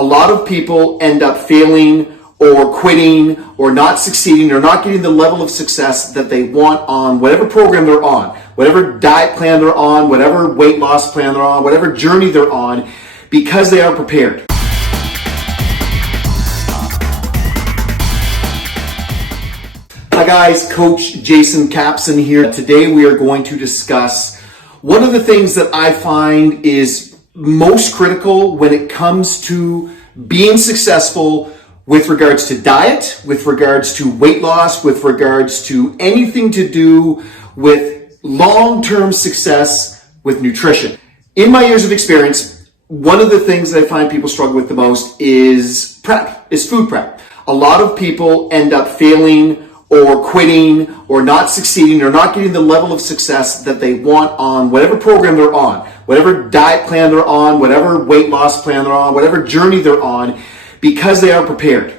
a lot of people end up failing or quitting or not succeeding or not getting the level of success that they want on whatever program they're on, whatever diet plan they're on, whatever weight loss plan they're on, whatever journey they're on, because they aren't prepared. Hi guys, Coach Jason Capson here. Today we are going to discuss one of the things that I find is most critical when it comes to being successful with regards to diet, with regards to weight loss, with regards to anything to do with long-term success with nutrition. In my years of experience, one of the things that I find people struggle with the most is food prep. A lot of people end up failing or quitting or not succeeding or not getting the level of success that they want on whatever program they're on, whatever diet plan they're on, whatever weight loss plan they're on, whatever journey they're on, because they aren't prepared.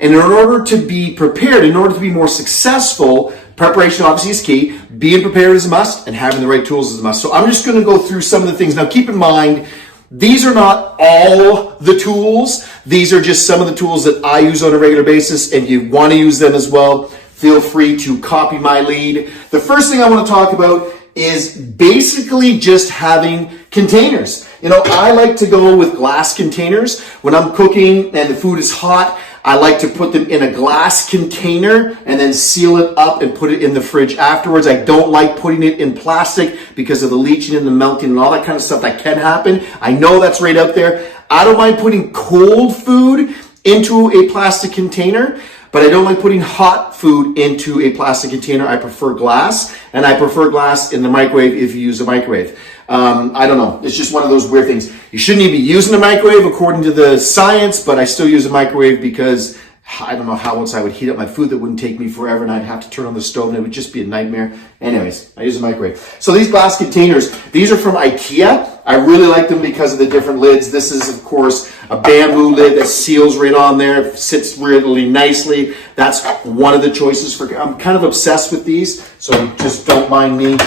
And in order to be prepared, in order to be more successful, preparation obviously is key. Being prepared is a must, and having the right tools is a must. So I'm just going to go through some of the things. Now keep in mind, these are not all the tools. These are just some of the tools that I use on a regular basis, and you want to use them as well. Feel free to copy my lead. The first thing I want to talk about is basically just having containers. You know, I like to go with glass containers. When I'm cooking and the food is hot, I like to put them in a glass container and then seal it up and put it in the fridge afterwards. I don't like putting it in plastic because of the leaching and the melting and all that kind of stuff that can happen. I know that's right out there. I don't mind putting cold food into a plastic container, but I don't like putting hot food into a plastic container. I prefer glass, and I prefer glass in the microwave if you use a microwave. I don't know. It's just one of those weird things. You shouldn't even be using a microwave according to the science, but I still use a microwave because I don't know how else I would heat up my food that wouldn't take me forever, and I'd have to turn on the stove, and it would just be a nightmare. Anyways, I use a microwave. So these glass containers, these are from IKEA. I really like them because of the different lids. This is, of course, a bamboo lid that seals right on there. It sits really nicely. That's one of the choices I'm kind of obsessed with these, so just don't mind me.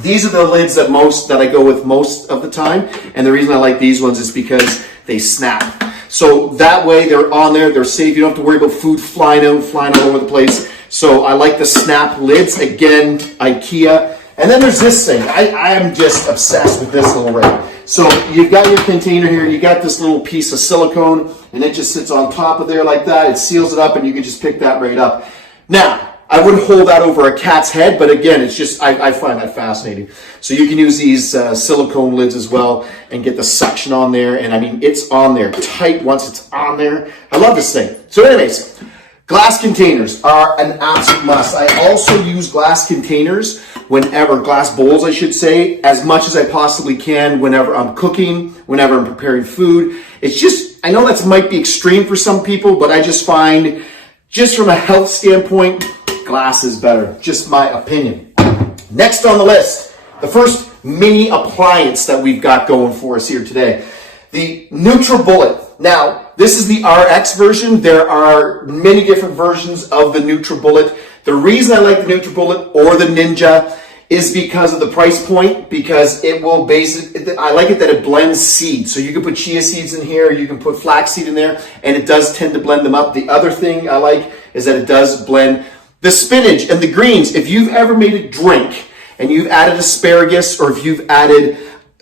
These are the lids that I go with most of the time, and the reason I like these ones is because they snap. So that way they're on there, they're safe. You don't have to worry about food flying all over the place. So I like the snap lids. Again, IKEA. And then there's this thing. I am just obsessed with this little ring. So you've got your container here, you got this little piece of silicone, and it just sits on top of there like that. It seals it up, and you can just pick that right up. Now, I wouldn't hold that over a cat's head, but again, it's just, I find that fascinating. So you can use these silicone lids as well and get the suction on there. And I mean, it's on there tight once it's on there. I love this thing. So anyways, glass containers are an absolute must. I also use glass containers glass bowls, I should say, as much as I possibly can whenever I'm cooking, whenever I'm preparing food. It's just, I know that might be extreme for some people, but I just find, just from a health standpoint, glass is better, just my opinion. Next on the list, the first mini appliance that we've got going for us here today, the NutriBullet. Now, this is the RX version. There are many different versions of the NutriBullet. The reason I like the NutriBullet or the Ninja is because of the price point, because it will I like it that it blends seeds. So you can put chia seeds in here, you can put flaxseed in there, and it does tend to blend them up. The other thing I like is that it does blend the spinach and the greens. If you've ever made a drink and you've added asparagus, or if you've added,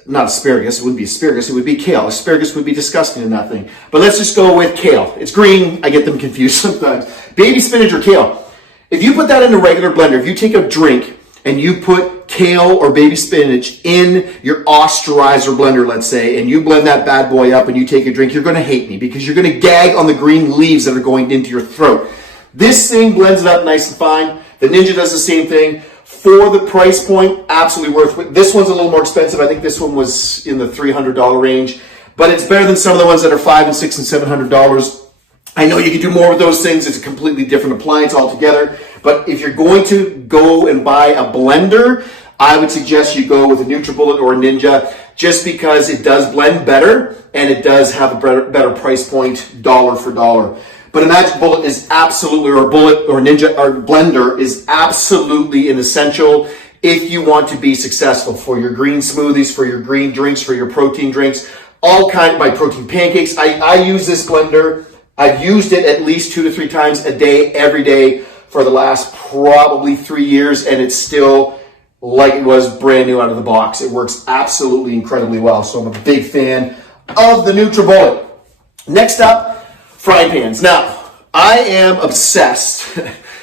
not asparagus, it wouldn't be asparagus, it would be kale. Asparagus would be disgusting in that thing. But let's just go with kale. It's green, I get them confused sometimes. Baby spinach or kale. If you put that in a regular blender, if you take a drink and you put kale or baby spinach in your austerizer blender, let's say, and you blend that bad boy up and you take a drink, you're gonna hate me because you're gonna gag on the green leaves that are going into your throat. This thing blends it up nice and fine. The Ninja does the same thing. For the price point, absolutely worth it. This one's a little more expensive. I think this one was in the $300 range, but it's better than some of the ones that are $500 and $600 and $700. I know you can do more with those things. It's a completely different appliance altogether. But if you're going to go and buy a blender, I would suggest you go with a NutriBullet or a Ninja, just because it does blend better and it does have a better price point dollar for dollar. But a Magic Bullet is absolutely, or Bullet or Ninja or blender is absolutely an essential if you want to be successful for your green smoothies, for your green drinks, for your protein drinks. my protein pancakes. I use this blender. I've used it at least 2 to 3 times a day, every day for the last probably 3 years, and it's still like it was brand new out of the box. It works absolutely incredibly well. So I'm a big fan of the NutriBullet. Next up, frying pans. Now, I am obsessed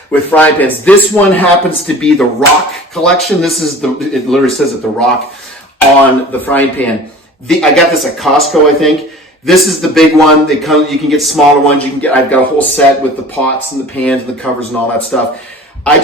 with frying pans. This one happens to be the Rock collection. It literally says it, the Rock on the frying pan. I got this at Costco, I think. This is the big one. You can get smaller ones. I've got a whole set with the pots and the pans and the covers and all that stuff. I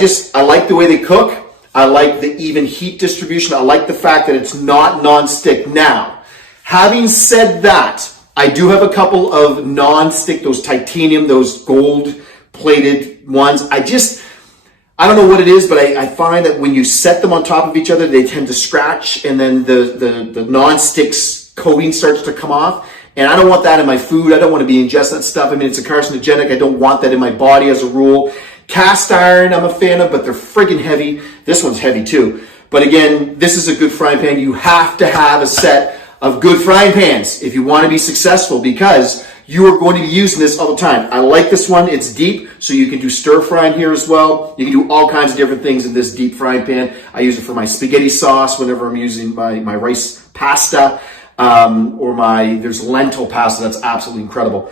like the way they cook. I like the even heat distribution. I like the fact that it's not non-stick. Now, having said that, I do have a couple of non-stick, those titanium, those gold-plated ones. I don't know what it is, but I find that when you set them on top of each other, they tend to scratch, and then the non-stick's coating starts to come off. And I don't want that in my food. I don't want to be ingesting that stuff. I mean, it's a carcinogenic. I don't want that in my body as a rule. Cast iron, I'm a fan of, but they're friggin' heavy. This one's heavy too. But again, this is a good frying pan. You have to have a set of good frying pans if you want to be successful, because you are going to be using this all the time. I like this one. It's deep, so you can do stir frying here as well. You can do all kinds of different things in this deep frying pan. I use it for my spaghetti sauce whenever I'm using my rice pasta, or there's lentil pasta. That's absolutely incredible.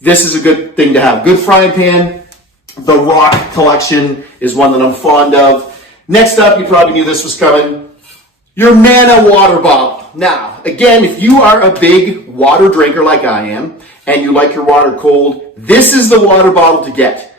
This is a good thing to have. Good frying pan. The Rock collection is one that I'm fond of. Next up, you probably knew this was coming, your Mana water bottle. Now, again, if you are a big water drinker like I am, and you like your water cold, this is the water bottle to get.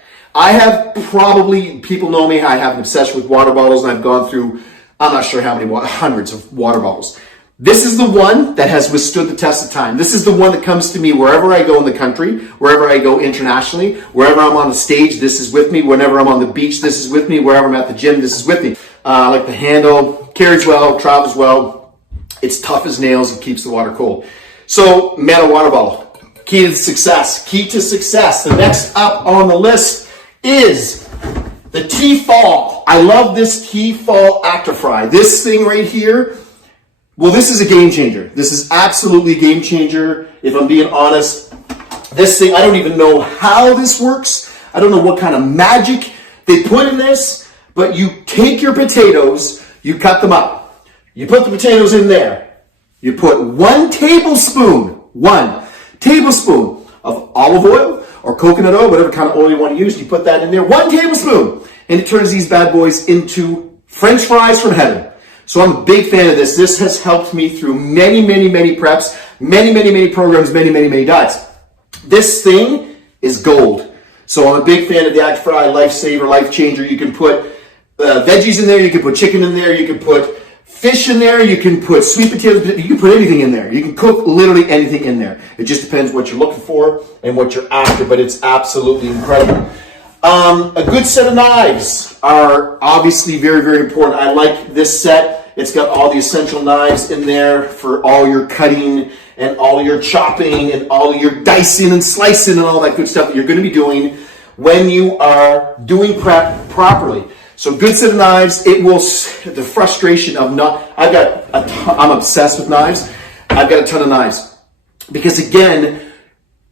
People know me, I have an obsession with water bottles, and I've gone through, I'm not sure how many, hundreds of water bottles. This is the one that has withstood the test of time. This is the one that comes to me wherever I go in the country, wherever I go internationally, wherever I'm on the stage, this is with me. Whenever I'm on the beach, this is with me. Wherever I'm at the gym, this is with me. I like the handle, carries well, travels well. It's tough as nails, it keeps the water cold. So, Mana water bottle, key to success. Key to success. The next up on the list is the T-Fall. I love this T-Fall Actifry. This thing right here, well, this is a game changer. This is absolutely a game changer. If I'm being honest, this thing, I don't even know how this works. I don't know what kind of magic they put in this, but you take your potatoes, you cut them up. You put the potatoes in there. You put 1 tablespoon of olive oil or coconut oil, whatever kind of oil you want to use. You put that in there, 1 tablespoon, and it turns these bad boys into French fries from heaven. So I'm a big fan of this. This has helped me through many preps, many programs, many diets. This thing is gold. So I'm a big fan of the Actifry Lifesaver, Life Changer. You can put veggies in there. You can put chicken in there. You can put fish in there. You can put sweet potatoes. You can put anything in there. You can cook literally anything in there. It just depends what you're looking for and what you're after, but it's absolutely incredible. A good set of knives are obviously very important. I like this set. It's got all the essential knives in there for all your cutting and all your chopping and all your dicing and slicing and all that good stuff that you're going to be doing when you are doing prep properly. So good set of knives. The frustration of I'm obsessed with knives. I've got a ton of knives. Because again,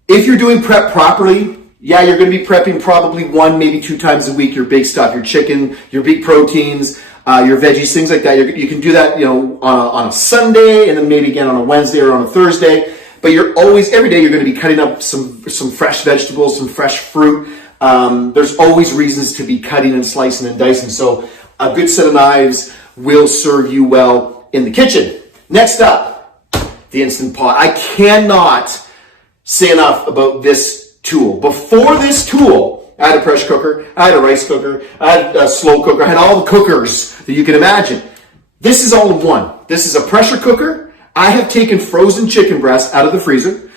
if you're doing prep properly, yeah, you're going to be prepping probably 1, maybe 2 times a week, your big stuff, your chicken, your big proteins, your veggies, things like that. You can do that, on a Sunday, and then maybe again on a Wednesday or on a Thursday. But every day you're going to be cutting up some fresh vegetables, some fresh fruit. There's always reasons to be cutting and slicing and dicing. So a good set of knives will serve you well in the kitchen. Next up, the Instant Pot. I cannot say enough about this tool. Before this tool, I had a pressure cooker, I had a rice cooker, I had a slow cooker, I had all the cookers that you can imagine. This is all in one. This is a pressure cooker. I have taken frozen chicken breast out of the freezer,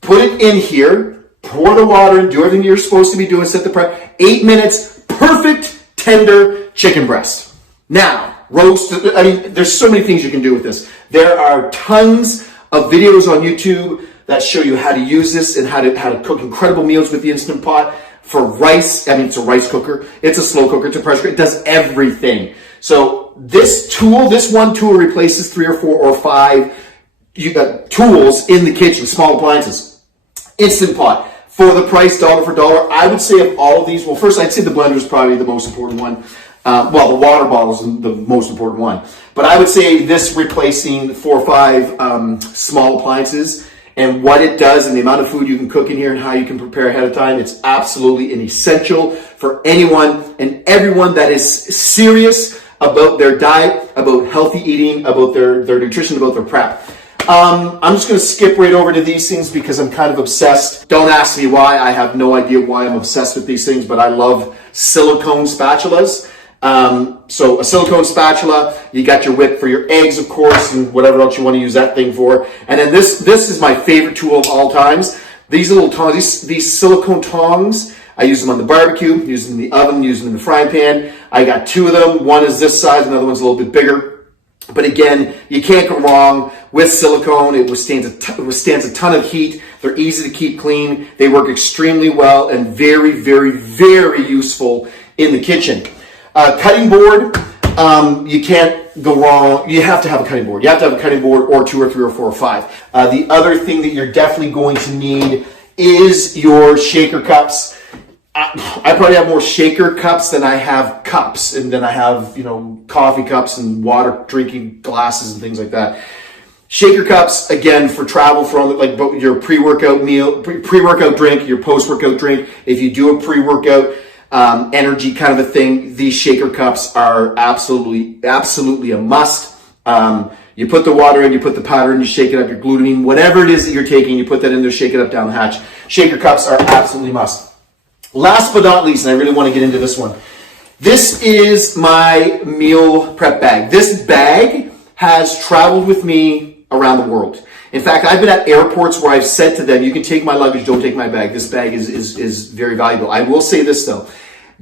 put it in here, pour the water in, do everything you're supposed to be doing, set the prep. 8 minutes, perfect, tender chicken breast. Now, roast, there's so many things you can do with this. There are tons of videos on YouTube that show you how to use this and how to cook incredible meals with the Instant Pot. For rice, it's a rice cooker, it's a slow cooker, it's a pressure cooker, it does everything. So this one tool replaces 3 or 4 or 5 you got tools in the kitchen, small appliances. Instant Pot. For the price, dollar for dollar, I would say of all of these, well, first I'd say the blender is probably the most important one. Well, the water bottle is the most important one. But I would say this replacing 4 or 5 small appliances and what it does and the amount of food you can cook in here and how you can prepare ahead of time, it's absolutely an essential for anyone and everyone that is serious about their diet, about healthy eating, about their nutrition, about their prep. I'm just going to skip right over to these things because I'm kind of obsessed. Don't ask me why. I have no idea why I'm obsessed with these things, but I love silicone spatulas. So a silicone spatula, you got your whip for your eggs, of course, and whatever else you want to use that thing for. And then this is my favorite tool of all times. These little tongs, these silicone tongs, I use them on the barbecue, use them in the oven, use them in the frying pan. I got 2 of them. One is this size, another one's a little bit bigger. But again, you can't go wrong with silicone. It withstands a ton of heat. They're easy to keep clean. They work extremely well and very, very, very useful in the kitchen. Cutting board, you can't go wrong. You have to have a cutting board. You have to have a cutting board or 2 or 3 or 4 or 5. The other thing that you're definitely going to need is your shaker cups. I probably have more shaker cups than I have cups, and then I have, coffee cups and water drinking glasses and things like that. Shaker cups, again, for travel, for like your pre-workout meal, pre-workout drink, your post-workout drink. If you do a pre-workout energy kind of a thing, these shaker cups are absolutely a must. You put the water in, you put the powder in, you shake it up, your glutamine, whatever it is that you're taking, you put that in there, shake it up down the hatch. Shaker cups are absolutely must. Last but not least, and I really want to get into this one, this is my meal prep bag. This bag has traveled with me around the world. In fact, I've been at airports where I've said to them, you can take my luggage, don't take my bag. This bag is very valuable. I will say this though,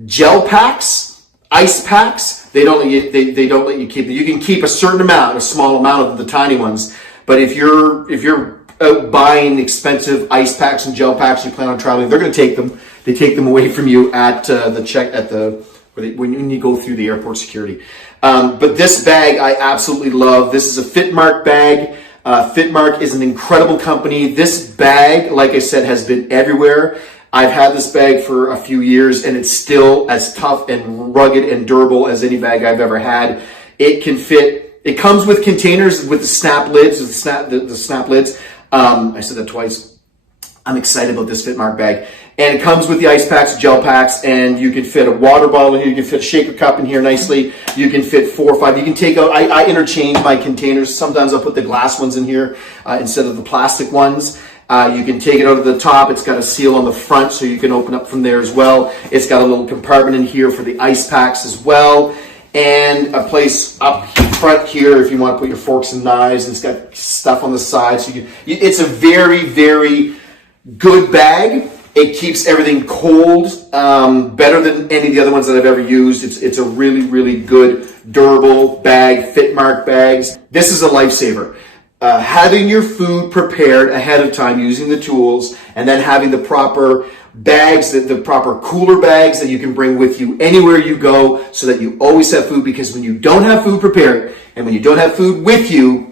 gel packs, ice packs, they don't let you keep them. You can keep a certain amount, a small amount of the tiny ones, but if you're out buying expensive ice packs and gel packs, you plan on traveling, they're going to take them. They take them away from you at when you go through the airport security. But this bag I absolutely love. This is a Fitmark bag. Fitmark is an incredible company. This bag, like I said, has been everywhere. I've had this bag for a few years and it's still as tough and rugged and durable as any bag I've ever had. It can fit. It comes with containers with the snap lids, the snap lids. I said that twice. I'm excited about this Fitmark bag. And it comes with the ice packs, gel packs, and you can fit a water bottle in here. You can fit a shaker cup in here nicely. You can fit 4 or 5. You can take out, I interchange my containers. Sometimes I'll put the glass ones in here instead of the plastic ones. You can take it out of the top. It's got a seal on the front so you can open up from there as well. It's got a little compartment in here for the ice packs as well. And a place up front here if you want to put your forks and knives. And it's got stuff on the side. So it's a very, very good bag. It keeps everything cold, better than any of the other ones that I've ever used. It's a really, really good, durable bag, Fitmark bags. This is a lifesaver. Having your food prepared ahead of time using the tools and then having the proper bags, the proper cooler bags that you can bring with you anywhere you go so that you always have food, because when you don't have food prepared and when you don't have food with you,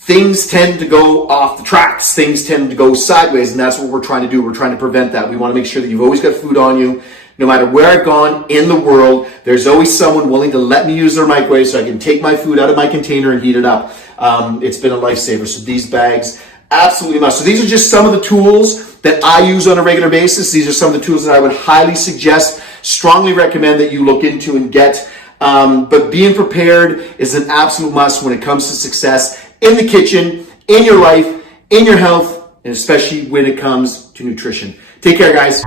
things tend to go off the tracks. Things tend to go sideways, and that's what we're trying to do. We're trying to prevent that. We want to make sure that you've always got food on you. No matter where I've gone in the world, there's always someone willing to let me use their microwave so I can take my food out of my container and heat it up. It's been a lifesaver. So these bags, absolutely must. So these are just some of the tools that I use on a regular basis. These are some of the tools that I would highly suggest, strongly recommend that you look into and get. But being prepared is an absolute must when it comes to success in the kitchen, in your life, in your health, and especially when it comes to nutrition. Take care, guys.